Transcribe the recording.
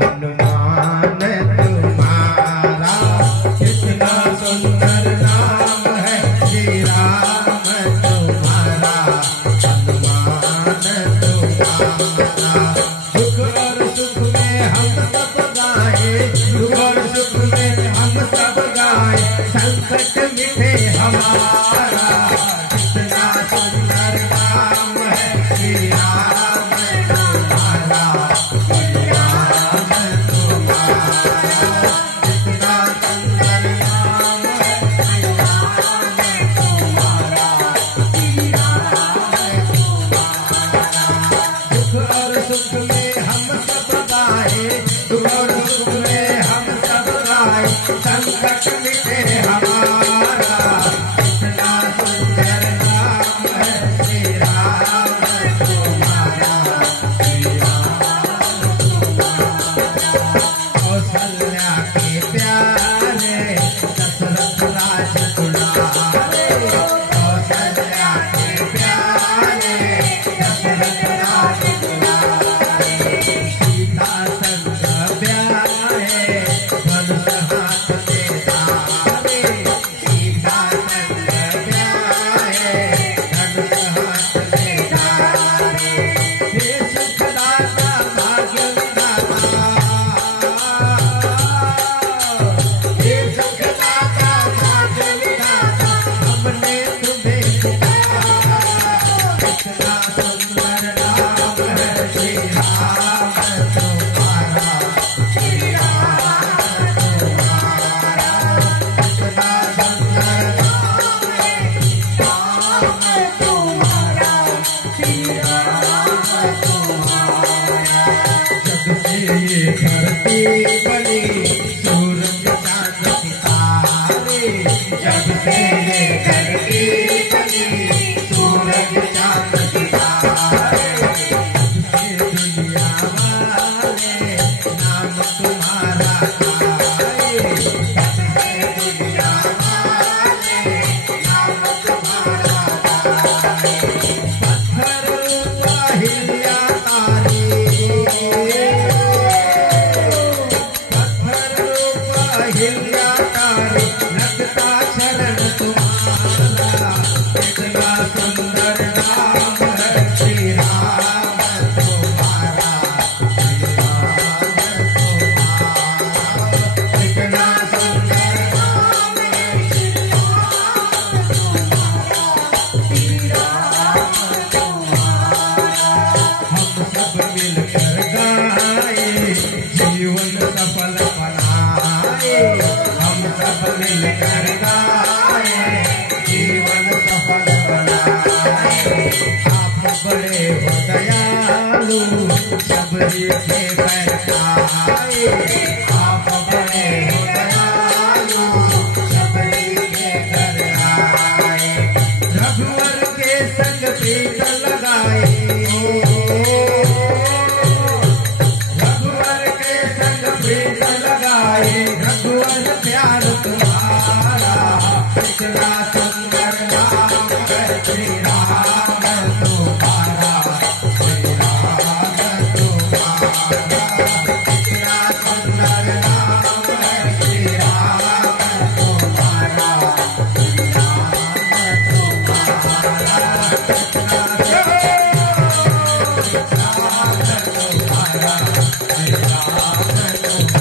हनुमान तुम्हारा कितना सुंदर नाम है, श्री राम तुम्हारा हनुमान तुम्हारा। दुख और सुख में हम सब गाए, दुख और सुख में हम सब गाए, संकट मिटे हमारा। कितना सुंदर नाम है, श्री राम तुम्हारा सुख में हम सब गाए, दुख और सुख में हम सब गाए, संकट मिटे हमारा। कितना सुंदर नाम है, श्री राम तुम्हारा श्री राम तुम्हारा। कौशल्या के प्यारे दशरथ राज दुलारे, कौशल्या के प्यारे दशरथ राज धरती बनी सूरज चांद सितारे, जब से ये धरती बनी सूरज चांद सितारे, तब से दुनिया वाले नाम तुम्हारा गाए, तब से दुनिया वाले नाम तुम्हारा गाए। पत्थर का हिलिया तारे, हिलिया तारे लगता शरण तुम्हारा। कितना सुंदर नाम है, श्री राम तुम्हारा श्री राम तुम्हारा। कितना सुंदर नाम है, श्री राम तुम्हारा। हम सब मिलकर गाए, जीवन सफल बनाए, हम सब मिलकर गाए, जीवन सफल बनाए। आप बड़े हो दयालु, सबरी के बैठाए, आप बड़े हो दयालु, सबरी के घर आए। रघुवर के संग प्रीत लगाए, रघुवर के संग प्रीत लगाए, रघुवर प्यार तुम्हारा। कितना सुंदर नाम है, श्री राम तुम्हारा श्री राम तुम्हारा। कितना सुंदर नाम है, श्री राम तुम्हारा श्री राम तुम्हारा। कितना सुंदर नाम तुम्हारा श्री राम तुम्हारा।